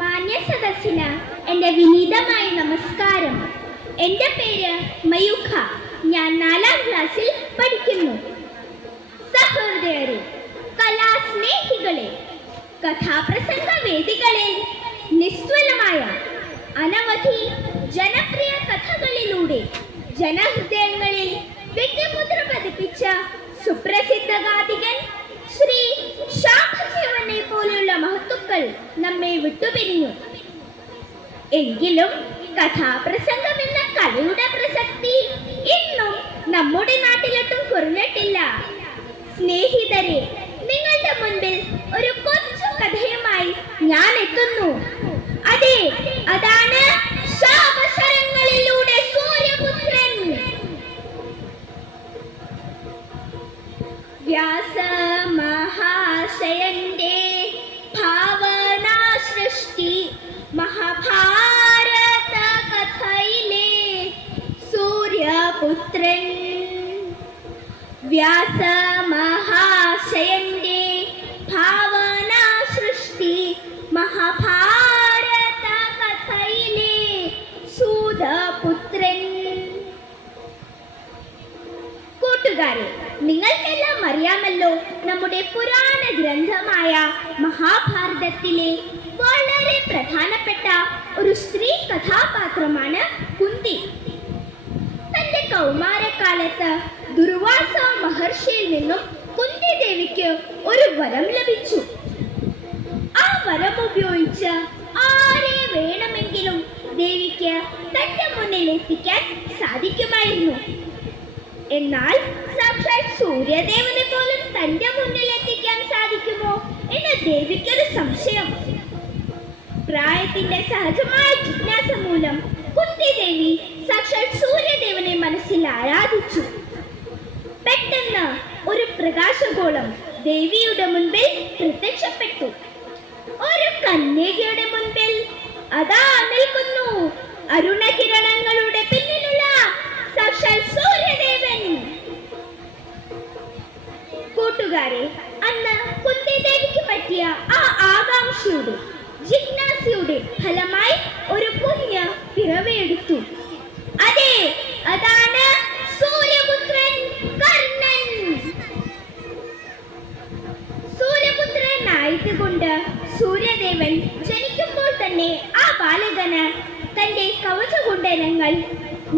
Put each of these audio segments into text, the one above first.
മാന്യ സദസ്സിന് എൻ്റെ വിനീതമായ നമസ്കാരം. എൻ്റെ പേര് മയൂഖ. ഞാൻ 4ാം ക്ലാസ്സിൽ പഠിക്കുന്നു. സഹൃദയരെ, കലാസ്നേഹികളെ, കഥാപ്രസംഗ വേദികളിൽ നിസ്തുലമായ അനവധി ജനപ്രിയ കഥകളിലൂടെ ജനഹൃദയങ്ങളിൽ വ്യക്തിമുദ്ര പതിപ്പിച്ച സുപ്രസിദ്ധ ഗാതികൻ ശ്രീ ശാഖജീവനെ പോലെയുള്ള മഹത്തുക്കൾ നമ്മെ വിട്ടുപിരിഞ്ഞു. എങ്കിലും കഥാപ്രസംഗം എന്ന കലയുടെ പ്രസക്തി ഇന്നും നമ്മുടെ നാട്ടിലൊട്ടും കുറഞ്ഞിട്ടില്ല. സ്നേഹിതരെ, നിങ്ങളുടെ മുൻപിൽ ഒരു കൊച്ചു കഥയുമായി ഞാൻ എത്തുന്നു. അതെ, അതാണ് ശാപശരങ്ങളിലൂടെ സൂര്യപുത്രൻ. വ്യാസ മഹാശയന്റെ ഭാവനാ സൃഷ്ടി മഹാഭാരത കഥയിലെ സൂര്യപുത്രൻ. വ്യാസ മഹാശയന്റെ ഭാവനാ സൃഷ്ടി മഹാഭാരത കഥയിലെ സൂതപുത്രൻ. കൂട്ടുകാരെ, നിങ്ങൾക്കെല്ലാം അറിയാമല്ലോ, നമ്മുടെ പുരാണ ഗ്രന്ഥമായ മഹാഭാരതത്തിലെ വളരെ പ്രധാനപ്പെട്ട ഒരു സ്ത്രീ കഥാപാത്രമാണ് കുന്തി. തന്റെ കൗമാരക്കാലത്ത് ദുർവാസ മഹർഷിയിൽ നിന്നും കുന്തി ദേവിക്ക് ഒരു വരം ലഭിച്ചു. ആ വരം ഉപയോഗിച്ച് ആരെ വേണമെങ്കിലും ദേവിക്ക് തന്റെ മുന്നിൽ എത്തിക്കാൻ സാധിക്കുമായിരുന്നു. എന്നാൽ സാക്ഷാൽ സൂര്യദേവനെ പോലും തന്റെ മുന്നിൽ എത്തിക്കാൻ സാധിക്കുമോ എന്ന് ദേവിക്കൊരു സംശയം. പ്രായത്തിന്റെ സഹജമായ ജിജ്ഞാസ മൂലം കുന്തി ദേവി സാക്ഷാൽ സൂര്യദേവനെ മനസ്സിൽ ആരാധിച്ചു. പെട്ടെന്ന് ഒരു പ്രകാശഗോളം ദേവിയുടെ മുൻപിൽ പ്രത്യക്ഷപ്പെട്ടു. ഒരു കന്യകയുടെ മുൻപിൽ അതാ നിൽക്കുന്നു അരുണകിരണങ്ങളുടെ പിന്നിലുള്ള സാക്ഷാൽ സൂര്യദേവൻ. കൂട്ടുകാരെ, അന്ന് കുന്തി ദേവിക്ക് പറ്റിയ ആ ആകാംക്ഷയുടെ ജിജ്ഞാസയുടെ ഫലമായി ഒരു കുഞ്ഞ് പിറവിയെടുത്തു. അതെ, അതാണ് സൂര്യപുത്രൻ കർണൻ. സൂര്യപുത്രൻ ആയതുകൊണ്ട് സൂര്യദേവൻ ജനിക്കുമ്പോൾ തന്നെ ആ ബാലകന് തന്റെ കവചകുണ്ടലങ്ങൾ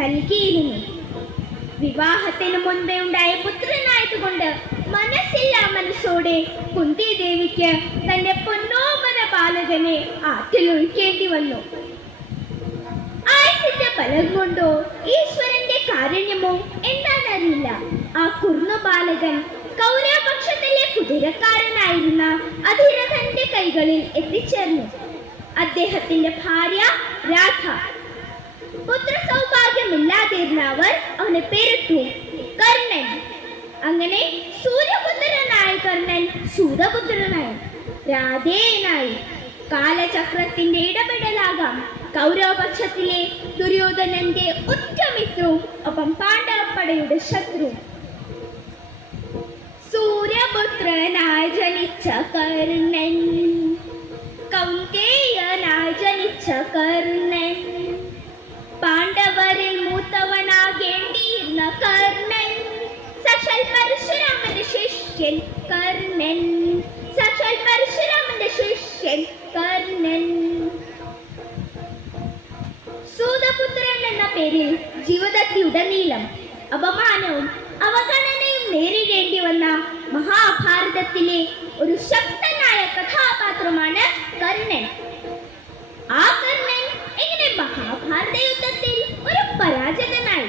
നൽകിയിരുന്നു. വിവാഹത്തിന് മുൻപേ ഉണ്ടായ പുത്രനായതുകൊണ്ട് മനസ്സില്ലാ മനസ്സോടെ കുന്തി ദേവിക്ക് തന്റെ പൊന്നോമന ബാലകനെ ആറ്റിലൊഴിക്കേണ്ടി വന്നു. ആയുസിന്റെ ബലം കൊണ്ടോ ഈശ്വരന്റെ കാരുണ്യമോ എന്താണെന്നറിയില്ല, ആ കുർന്നു ബാലകൻ കൗരവപക്ഷത്തിലെ കുതിരക്കാരനായിരുന്ന അധിരഥന്റെ കൈകളിൽ എത്തിച്ചേർന്നു. അദ്ദേഹത്തിന്റെ ഭാര്യ രാധ. പുത്ര സൗഭാഗ്യമില്ലാതിരുന്ന അവർ അവനെ പേരിട്ടു കർണൻ. അങ്ങനെ സൂര്യപുത്രനായ കർണൻ സൂതപുത്രനായി, രാധേയനായി. കാലചക്രത്തിന്റെ ഇടപെടലാകാം കൗരവപക്ഷത്തിലെ ദുര്യോധനന്റെ ഉറ്റമിത്രവും ഒപ്പം പാണ്ഡവപ്പടയുടെ ശത്രു. സൂര്യപുത്രനായി ജനിച്ച കർണൻ, കൗന്ദേയനായി ജനിച്ച കർണൻ, പാണ്ഡവരിൽ മൂത്തവനാകേണ്ടിയിരുന്ന കർണൻ, സാക്ഷാൽ പരശുരാമന്റെ ശിഷ്യൻ കർണൻ, സാക്ഷാൽ പരശുരാമന്റെ ശിഷ്യൻ കർണൻ. സൂതപുത്രൻ എന്ന പേരിൽ ജീവിതത്തിലുടനീളം അപമാനവും അവഗണനയും നേരിടേണ്ടി വന്ന മഹാഭാരതത്തിലെ ഒരു ശക്തനായ കഥാപാത്രമാണ് കർണൻ. ആ കർണൻ എങ്ങനെ മഹാഭാരത യുദ്ധത്തിൽ ഒരു പരാജിതനായി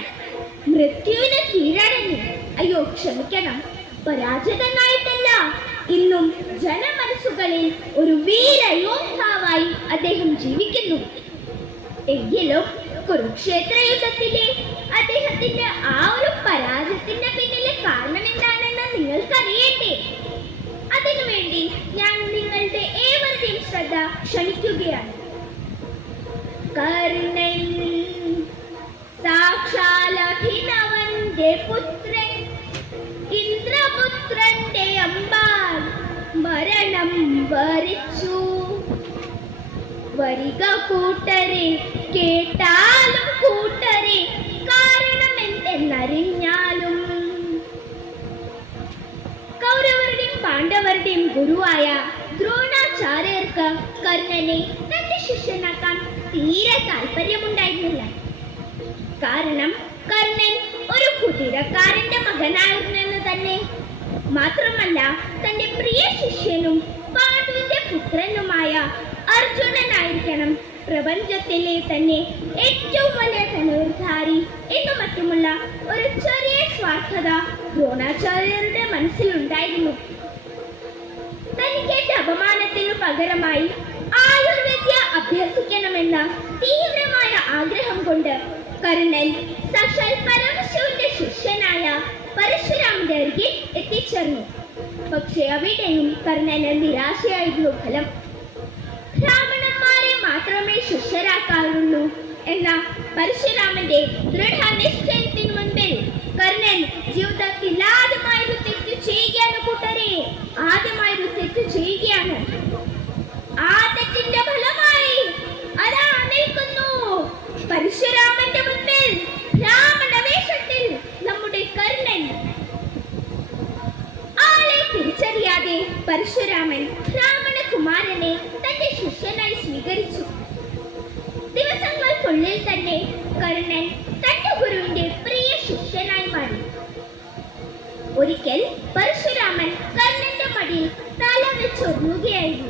മൃത്യുവിന് കീഴടങ്ങി? അയ്യോ, ക്ഷമിക്കണം, പരാജിതനായിട്ടല്ല, ഇന്നും ജനമനസ്സുകളിൽ ഒരു വീരയോദ്ധാവായി അദ്ദേഹം ജീവിക്കുന്നു. എങ്കിലും കുരുക്ഷേത്ര യുദ്ധത്തിലെ അദ്ദേഹത്തിന്റെ ആ ഒരു പരാജയത്തിന്റെ പിന്നിലെ കാരണം എന്താണെന്ന് നിങ്ങൾക്കറിയണ്ടേ? അതിനുവേണ്ടി ഞാൻ നിങ്ങളുടെ ഏവരുടെയും ശ്രദ്ധ ക്ഷണിക്കുകയാണ്. കർണൻ സാക്ഷാൽ അഭിനവന്റെ പുത്രൻ, ഇന്ദ്രപുത്രന്റെ അമ്പാൽ മരണം വരിച്ചു. വരിക കൂട്ടരെ, കേട്ടാലും കൂട്ടരെ, കാരണം എന്തെന്നറിഞ്ഞാലും. കൗരവരുടെയും പാണ്ഡവരുടെയും ഗുരുവായ ദ്രോണാചാര്യർക്ക് കർണനെ തന്റെ ശിഷ്യനാക്കാൻ തീരെ താല്പര്യമുണ്ടായിരുന്നില്ല. കാരണം കർണൻ ഒരു കുതിരക്കാരന്റെ മകനായിരുന്നെന്ന് തന്നെ. മാത്രമല്ല, തന്റെ പ്രിയ ശിഷ്യനും പാണ്ഡുവിന്റെ പുത്രനുമായ അർജുനനായിരിക്കണം പ്രപഞ്ചത്തിലെ തന്നെ ഏറ്റവും വലിയ ധനുർധാരി എന്നു മറ്റുമുള്ള ഒരു ചെറിയ സ്വാർത്ഥത ദ്രോണാചാര്യരുടെ മനസ്സിലുണ്ടായിരുന്നു. തനിക്കേറ്റ അപമാനത്തിനു പകരമായി ആയുർവേദ്യ അഭ്യസിക്കണമെന്ന തീവ്രമായ ആഗ്രഹം കൊണ്ട് കർണൻ സാക്ഷാൽ പരമശിവന്റെ ശിഷ്യനായ പരശുരാമന്റെ അരികെ എത്തിച്ചേർന്നു. പക്ഷെ അവിടെയും കർണന് നിരാശയായിരുന്നു ഫലം. ബ്രാഹ്മണന്മാരെ മാത്രമേ ശിഷ്യരാക്കാറുള്ളൂ എന്ന പരശുരാമന്റെ ദൃഢനിശ്ചയത്തിനു മുൻപിൽ കർണൻ ജീവിതത്തിൽ ആദ്യമായൊരു തെറ്റ് ചെയ്യുകയാണ് കൂട്ടരെ, ആദ്യമായൊരു തെറ്റ് ചെയ്യുകയാണ്. ആ തെറ്റിന്റെ ഫലമായി അതാ നിൽക്കുന്നു പരശുരാമന്റെ മുൻപിൽ ബ്രാഹ്മണ വേഷത്തിൽ നമ്മുടെ കർണൻ. ആളെ തിരിച്ചറിയാതെ പരശുരാമൻ ബ്രാഹ്മണ കുമാരനെ തന്റെ ശിഷ്യനായി സ്വീകരിച്ചു. ദിവസങ്ങൾക്കുള്ളിൽ തന്നെ കർണൻ തന്റെ ഗുരുവിന്റെ പ്രിയ ശിഷ്യനായി മാറി. ഒരിക്കൽ പരശുരാമൻ കർണന്റെ മടിയിൽ തല വെച്ചൊരുങ്ങുകയായിരുന്നു.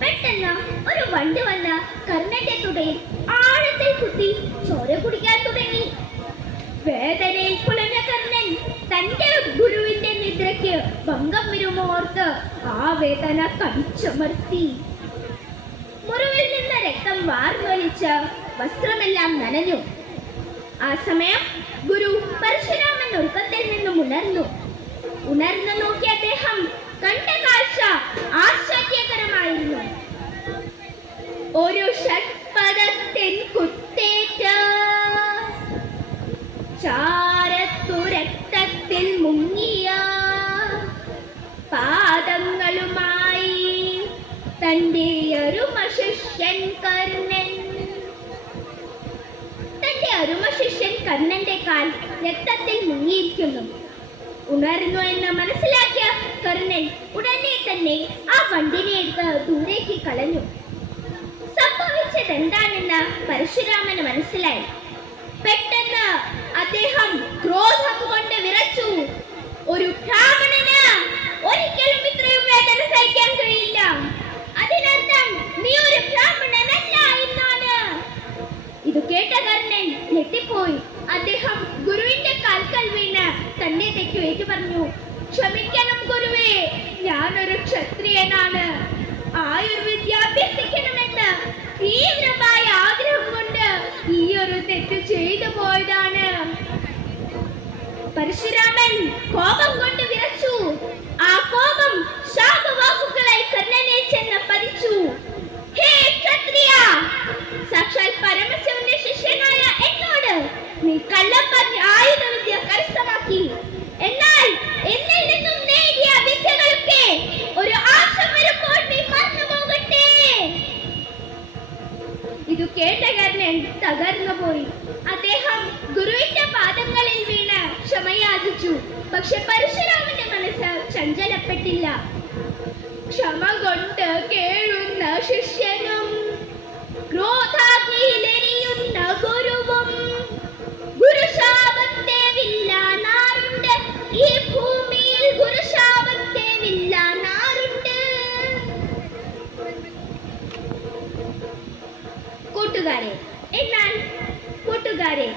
പെട്ടെന്ന് ഒരു വണ്ട് വന്ന് കർണന്റെ തുടയിൽ ആഴത്തിൽ കുത്തി ചോര കുടിക്കാൻ തുടങ്ങി. വേദനയിൽ പുലഞ്ഞ കർണൻ തന്റെ ഗുരുവിന്റെ നിദ്രയ്ക്ക് ഭംഗം വരുമോർത്ത് ആ വേദന കടിച്ചമർത്തി. മുറിവിൽ നിന്ന് രക്തം വാർന്നൊലിച്ച് വസ്ത്രമെല്ലാം നനഞ്ഞു. ആ സമയം ഗുരു പരശുരാമൻ ഉറക്കത്തിൽ നിന്നും ഉണർന്നു നോക്കിയ അദ്ദേഹം കണ്ട കാഴ്ച ആശ്ചര്യകരമായിരുന്നു. ഒരു ഷഡ്പദത്തിൻ കുത്തേറ്റ് ചാരത്തു രക്തത്തിൽ മുങ്ങിയ പാദങ്ങളുമായി തന്റെ അരുമശിഷ്യൻ കർണൻ. തന്റെ അരുമശിഷ്യൻ കർണന്റെ കാൽ രക്തത്തിൽ മുങ്ങിയിരിക്കുന്നു. ഉണർന്നു എന്ന് മനസ്സിലാക്കിയ കർണൻ ഉടനെ തന്നെ ആ വണ്ടിനെ എടുത്ത് ദൂരേക്ക് കളഞ്ഞു. സംഭവിച്ചത് എന്താണെന്ന് പരശുരാമന് മനസ്സിലായി. പെട്ടെന്ന് അദ്ദേഹം ക്രോധം കൊണ്ട് വിറച്ചു. ഒരു ബ്രാഹ്മണന് ഒരിക്കലും ഇത്രയും വേദന സഹിക്കാൻ കഴിയില്ല. അതിനർത്ഥം നീ ഒരു ബ്രാഹ്മണനല്ല എന്നാണ്. ഇത് കേട്ട കർണൻ ഞെട്ടിപ്പോയി. അദ്ദേഹം ഗുരുവിന്റെ കാൽക്കൽ വീണ് തന്റെ തെറ്റു ഏറ്റു പറഞ്ഞു. ക്ഷമിക്കണം ഗുരുവേ, ഞാനൊരു ക്ഷത്രിയനാണ്. ആയുർവിദ്യ അഭ്യസിക്കണമെന്ന് തീവ്രമായ ആഗ്രഹം കൊണ്ട് ഈ ഒരു തെറ്റ് ചെയ്തു പോയതാണ്. പരശുരാമൻ കോപം കൊണ്ട് വിറച്ചു. ആ കോപം ശാപവാക്കുകളായി കർണനെ ചെന്ന് പതിച്ചു. ഹേ ക്ഷത്രിയ, സാക്ഷാൽ പരമശിവന്റെ ശിഷ്യനായ എന്നോട് നീ കള്ളം പറഞ്ഞ് ആയുധവിദ്യ കരസ്ഥമാക്കി. എന്നാൽ എന്നിൽ നിന്നും നേടിയ വിദ്യകളൊക്കെ ഒരു ആശം വരുമ്പോൾ നീ മറന്നു പോകട്ടെ. ഇത് കേട്ട കർണൻ തകർന്നുപോയി. അദ്ദേഹം ഗുരുവിന്റെ പാദങ്ങളിൽ വീണ് ക്ഷമയാചിച്ചു. പക്ഷെ പരശുരാമന്റെ മനസ്സ് ചഞ്ചലപ്പെട്ടില്ല. ക്ഷമ കൊണ്ട് കേഴുന്ന ശിഷ്യനും ക്രോധാഗ്നിയിലെരിയുന്ന ഗുരുവും ഗുരുശാപത്തെ വില്ലാനാറുണ്ട്. ഈ ഭൂമിയിൽ ഗുരുശാപത്തെ വില്ലാനാറുണ്ട്. കൂട്ടുകാരെ,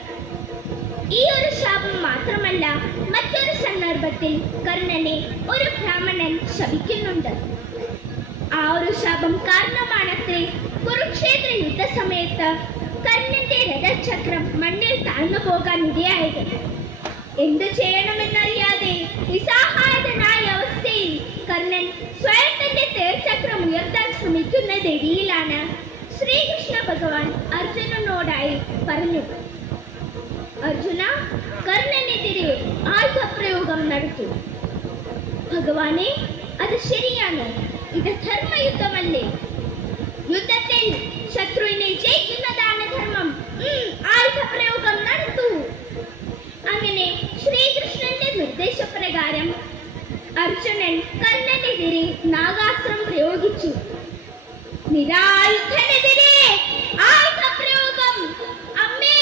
ഈ ഒരു ശാപം മാത്രമല്ല, മറ്റൊരു സന്ദർഭത്തിൽ കർണനെ ഒരു ബ്രാഹ്മണൻ ശപിക്കുന്നുണ്ട്. ആ ഒരു ശാപം കാരണമാണത്രേ കുരുക്ഷേത്ര യുദ്ധ സമയത്ത് കർണന്റെ രഥചക്രം മണ്ണിൽ താഴ്ന്നു പോകാൻ ഇടയായത്. എന്തു ചെയ്യണമെന്നറിയാതെ നിസ്സഹായനായ അവസ്ഥയിൽ കർണൻ സ്വയം തന്റെ തേർചക്രം ഉയർത്താൻ ശ്രമിക്കുന്നതിനിടയിലാണ് ശ്രീകൃഷ്ണ ഭഗവാൻ അർജുനനോടായി പറഞ്ഞു, അർജുന, കർണനെതിരെ ആയുധപ്രയോഗം നടത്തൂ. ഭഗവാനെ, അത് ശരിയാണോ? ഇത് ധർമ്മയുദ്ധമല്ലേ? യുദ്ധത്തിൽ ശത്രുവിനെ ജയിക്കുന്നതാണ് ധർമ്മം. ആയുധപ്രയോഗം നടത്തൂ. അങ്ങനെ ശ്രീകൃഷ്ണന്റെ നിർദ്ദേശപ്രകാരം അർജുനൻ കർണനെതിരെ നാഗാസ്ത്രം പ്രയോഗിച്ചു. നിരായുധനെതിരെ ആയുധപ്രയോഗം! അമ്മേ,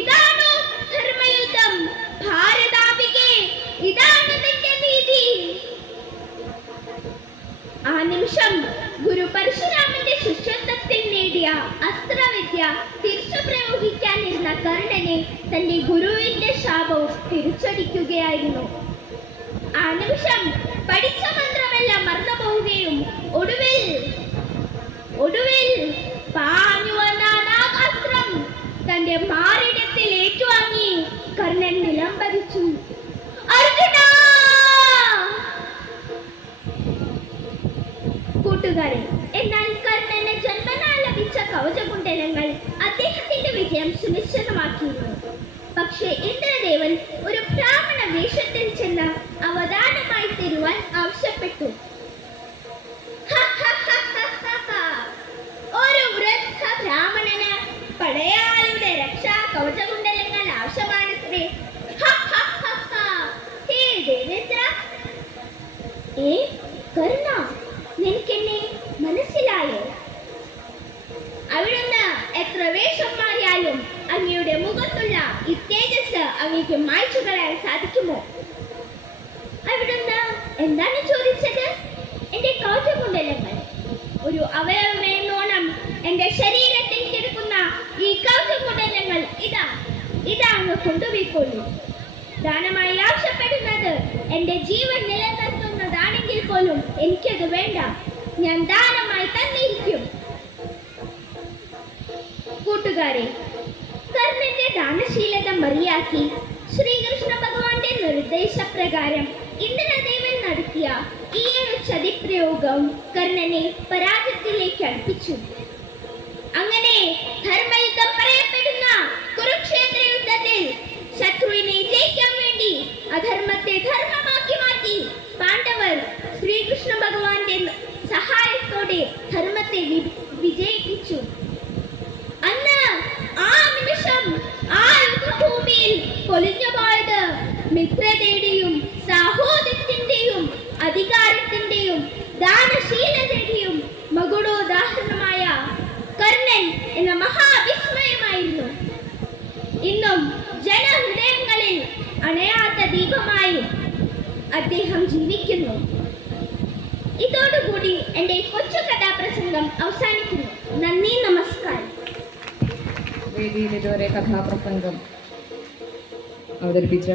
ഇതാണോ ധർമ്മയുദ്ധം? ഭാരതാംബികേ, ഇതാണ് നിന്റെ നീതി. ആ നിമിഷം ഗുരു പരശുരാമന്റെ ശിഷ്യത്വത്തിൽ നേടിയ അസ്ത്രവിദ്യ തിരിച്ചു പ്രയോഗിക്കാനിരുന്ന കർണനെ തന്റെ ഗുരുവിന്റെ ശാപവും തിരിച്ചടിക്കുകയായിരുന്നു. ആ നിമിഷം പഠിച്ച മന്ത്രമെല്ലാം മറന്നുപോവുകയും ഒടുവിൽ പാഞ്ഞു വന്ന നാഗാസ്ത്രം തന്റെ മാറിടത്തിൽ ഏറ്റുവാങ്ങി കർണൻ നിലംപതിച്ചു. അർജുന! കൂട്ടുകാരെ, എന്നാൽ കർണന് ജന്മനാൽ ലഭിച്ച കവചകുണ്ഡലങ്ങൾ അദ്ദേഹത്തിന്റെ വിജയം സുനിശ്ചിതമാക്കിയിരുന്നു. പക്ഷേ ഇന്ദ്രദേവൻ ഒരു ബ്രാഹ്മണ വേഷത്തിൽ ചെന്ന് അവദാനമായി തരുവാൻ ആവശ്യപ്പെട്ടു. ഒരു വൃദ്ധ ബ്രാഹ്മണന് പടയാളിയുടെ രക്ഷാ കവചകുണ്ഡലങ്ങൾ ആവശ്യമാണത്രേ. ഹേ ദേവേന്ദ്ര! കർണ, നിനക്കെന്നെ മനസ്സിലായോ? അവിടുന്ന് എത്ര വേഷം മാറിയാലും അങ്ങയുടെ മുഖത്തുള്ള ഈ തേജസ് അങ്ങേക്ക് മായ്ച്ചു കളയാൻ സാധിക്കുമോ? അവിടുന്ന് എന്താണ് ചോദിച്ചത്? എന്റെ കവചകുണ്ഡലങ്ങൾ. ഒരു അവയവമെന്നോണം എന്റെ ശരീരത്തിൽ കിടക്കുന്ന ഈ കവചകുണ്ഡലങ്ങൾ ഇതാ അങ്ങ് കൊണ്ടുപോയിക്കൊള്ളൂ. ദാനമായി ആവശ്യപ്പെടുന്നത് എന്റെ ജീവൻ നിലനിർത്തുന്നതാണെങ്കിൽ പോലും എനിക്കത് വേണ്ട. ഞാൻ ദാനമായി തന്നിരിക്കും. കൂട്ടുകാരെ, കർണന്റെ ദാനശീലത മറിയാക്കി ശ്രീകൃഷ്ണ ഭഗവാന്റെ നിർദ്ദേശപ്രകാരം ഇന്ദ്രദേവൻ നടത്തിയ ഈ ഒരു ചതിപ്രയോഗം കർണനെ പരാജയത്തിലേക്ക് അടുപ്പിച്ചു. അങ്ങനെ ധർമ്മയുദ്ധം പറയപ്പെടുന്ന കുരുക്ഷേത്ര യുദ്ധത്തിൽ ശത്രുവിനെ ജയിക്കാൻ വേണ്ടി അധർമ്മത്തെ ധർമ്മമാക്കി മാറ്റി പാണ്ഡവർ ശ്രീകൃഷ്ണ ഭഗവാന്റെ സഹായത്തോടെ ധർമ്മത്തെ വിജയിപ്പിച്ചു. അന്ന് ആ നിമിഷം ആ യുദ്ധഭൂമിയിൽ പൊലിഞ്ഞു പോയത് മിത്രതയുടെയും സാഹോദര്യത്തിന്റെയും അധികാരത്തിന്റെയും ദാനശീലതയുടെയും മകുടോദാഹരണമായ കർണൻ എന്ന മഹാവിസ്മയമായിരുന്നു. ഇന്നും ജനഹൃദയങ്ങളിൽ അണയാത്ത ദീപമായി അദ്ദേഹം ജീവിക്കുന്നു. ഇതോടുകൂടി എൻ്റെ കൊച്ചു കഥാപ്രസംഗം അവസാനിക്കുന്നു. നന്ദി, നമസ്കാരം. വേദിയിൽ ഇതുവരെ കഥാപ്രസംഗം അവതരിപ്പിച്ച